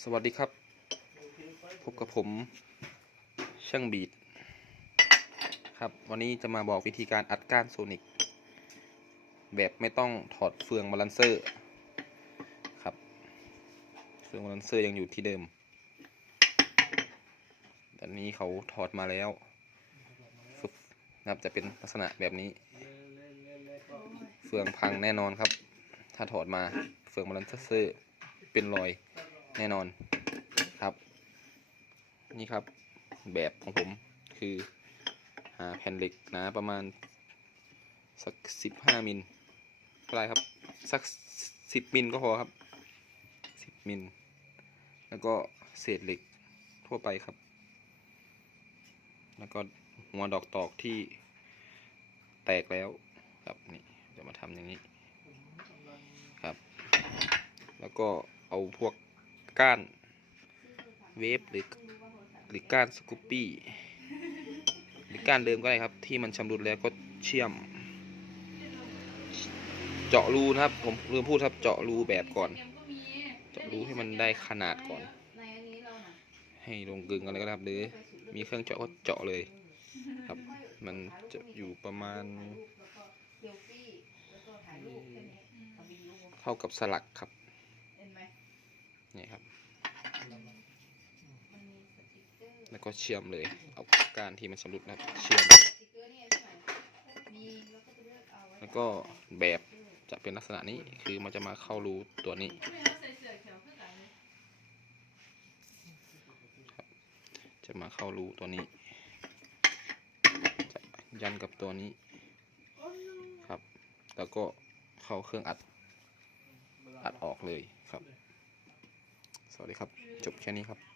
สวัสดีครับ พบกับผมช่างบีดครับ วันนี้จะมาบอกวิธีการอัดก้านโซนิกแบบไม่ต้องถอดเฟืองบาลานเซอร์ครับเฟืองบาลานเซอร์ยังอยู่ที่เดิมอันนี้เขาถอดมาแล้วฟึบนะครับจะเป็นลักษณะแบบนี้ เฟืองพังแน่นอนครับ ถ้าถอดมาเฟืองบาลานเซอร์ เป็นรอยแน่นอนครับ นี่ครับแบบของผมคือหาแผ่นเหล็กหนาประมาณสักสิบห้ามิลก็ได้ครับ สักสิบมิลก็พอครับสิบมิลแล้วก็เศษเหล็กทั่วไปครับ แล้วก็หัวดอกตอกที่แตกแล้วครับนี่จะมาทำอย่างนี้ครับ แล้วก็ เอาพวกก้านเวฟหรือหรือก้านสกูปปี้หรือก้านเดิมก็ได้ครับ ที่มันชำรุดแล้วก็เชื่อม เจาะรูนะครับ ผมลืมพูดครับเจาะรูแบบก่อน เจาะรูให้มันได้ขนาดก่อนในอันนี้เราน่ะให้ลงกึ่งอะไรก็ได้ครับหรือ มีเครื่องเจาะก็เจาะเลยครับ มันจะอยู่ประมาณแล้วก็เซลฟี่แล้วก็ถ่ายรูปแค่นี้ทำวิดีโอเท่ากับสลักครับเห็นไหม นี่ครับ แล้วก็เชื่อมเลย เอากานที่มันชำรุดนะครับ เชื่อม แล้วก็แบบจะเป็นลักษณะนี้ คือมันจะมาเข้ารูตัวนี้จะมาเข้ารูตัวนี้จะยันกับตัวนี้ครับ แล้วก็เข้าเครื่องอัด อัดออกเลยครับ วัสดีครับ จบแค่นี้ครับ